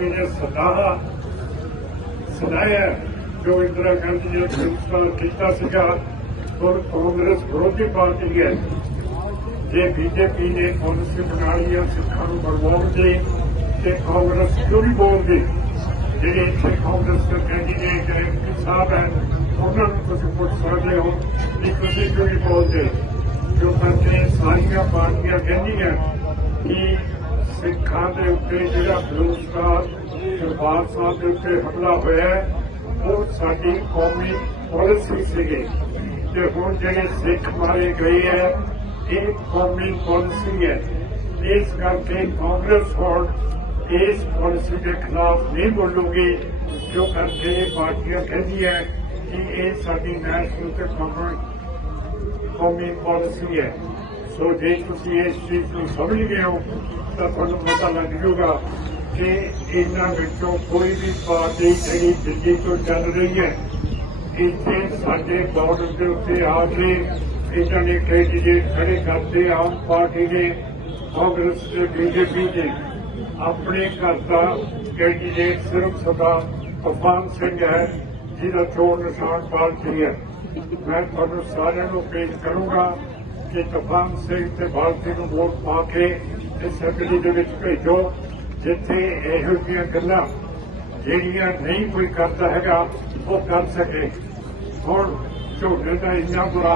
जी ने सदाया सदाया जो इंदिरा गांधी ने हिंदुस्तान किया और कांग्रेस विरोधी पार्टी है जे बीजेपी ने पॉलिसी बना ली है सिखा बरवाओ कांग्रेस क्यों नहीं बोलती? जी इतने कांग्रेस के कैंडीडेट है मुख्य साहब है, उन्होंने तो पुछ सकते हो कि तुम्हें क्यों नहीं बोलते। जो करते सारिया पार्टियाँ कहनी है कि ਸਿੱਖਾਂ ਦੇ ਉੱਤੇ ਜਿਹੜਾ ਬਲੂਸਟਾਰ ਦਰਬਾਰ ਸਾਹਿਬ ਦੇ ਉੱਤੇ ਹਮਲਾ ਹੋਇਆ ਉਹ ਸਾਡੀ ਕੌਮੀ ਪਾਲਿਸੀ ਸੀਗੀ। ਤੇ ਹੁਣ ਜਿਹੜੇ ਸਿੱਖ ਮਾਰੇ ਗਏ ਹੈ, ਇਹ ਕੌਮੀ ਪਾਲਿਸੀ ਹੈ। ਇਸ ਕਰਕੇ ਕਾਂਗਰਸ ਹੁਣ ਇਸ ਪਾਲਿਸੀ ਦੇ ਖਿਲਾਫ ਨਹੀਂ ਬੋਲੂਗੀ, ਜੋ ਕਰਕੇ ਇਹ ਪਾਰਟੀਆਂ ਕਹਿੰਦੀਆਂ ਕਿ ਇਹ ਸਾਡੀ ਨੈਸ਼ਨਲ ਤੇ ਕੌਮੀ ਕੌਮੀ ਪਾਲਿਸੀ ਹੈ। ਸੋ ਜੇ ਤੁਸੀਂ ਇਸ ਚੀਜ਼ ਨੂੰ ਸਮਝ ਗਏ ਹੋ, ਤਾਂ ਤੁਹਾਨੂੰ ਪਤਾ ਲੱਗ ਜਾਊਗਾ ਕਿ ਇਹਨਾਂ ਵਿੱਚੋਂ ਕੋਈ ਵੀ ਪਾਰਟੀ ਜਿਹੜੀ ਦਿੱਲੀ ਤੋਂ ਚੱਲ ਰਹੀ ਹੈ, ਇੱਥੇ ਸਾਡੇ ਬਾਰਡਰ ਦੇ ਉੱਤੇ ਆ ਕੇ ਇਹਨਾਂ ਨੇ ਕੈਂਡੀਡੇਟ ਖੜੇ ਕਰਦੇ ਆਮ ਪਾਰਟੀ ਦੇ, ਕਾਂਗਰਸ ਦੇ, ਬੀਜੇਪੀ ਦੇ। ਆਪਣੇ ਘਰ ਦਾ ਕੈਂਡੀਡੇਟ ਸਿਰਫ ਸਦਾ ਤੂਫਾਨ ਸਿੰਘ ਹੈ, ਜਿਹਦਾ ਚੋਣ ਨਿਸ਼ਾਨ ਪਾਰਟੀ ਹੈ। ਮੈਂ ਤੁਹਾਨੂੰ ਸਾਰਿਆਂ ਨੂੰ ਪੇਸ਼ ਕਰੂੰਗਾ। ਕਿ ਤੂਫਾਨ ਸਿੰਘ ਤੇ ਭਾਰਤੀ ਨੂੰ ਵੋਟ ਪਾ ਕੇ ਅਸੈਂਬਲੀ ਦੇ ਵਿੱਚ ਭੇਜੋ, ਜਿੱਥੇ ਇਹੋ ਜਿਹੀਆਂ ਗੱਲਾਂ ਜਿਹੜੀਆਂ ਨਹੀਂ ਕੋਈ ਕਰਦਾ ਹੈਗਾ, ਉਹ ਕਰ ਸਕੇ। ਹੁਣ ਝੋਨੇ ਦਾ ਇੰਨਾ ਬੁਰਾ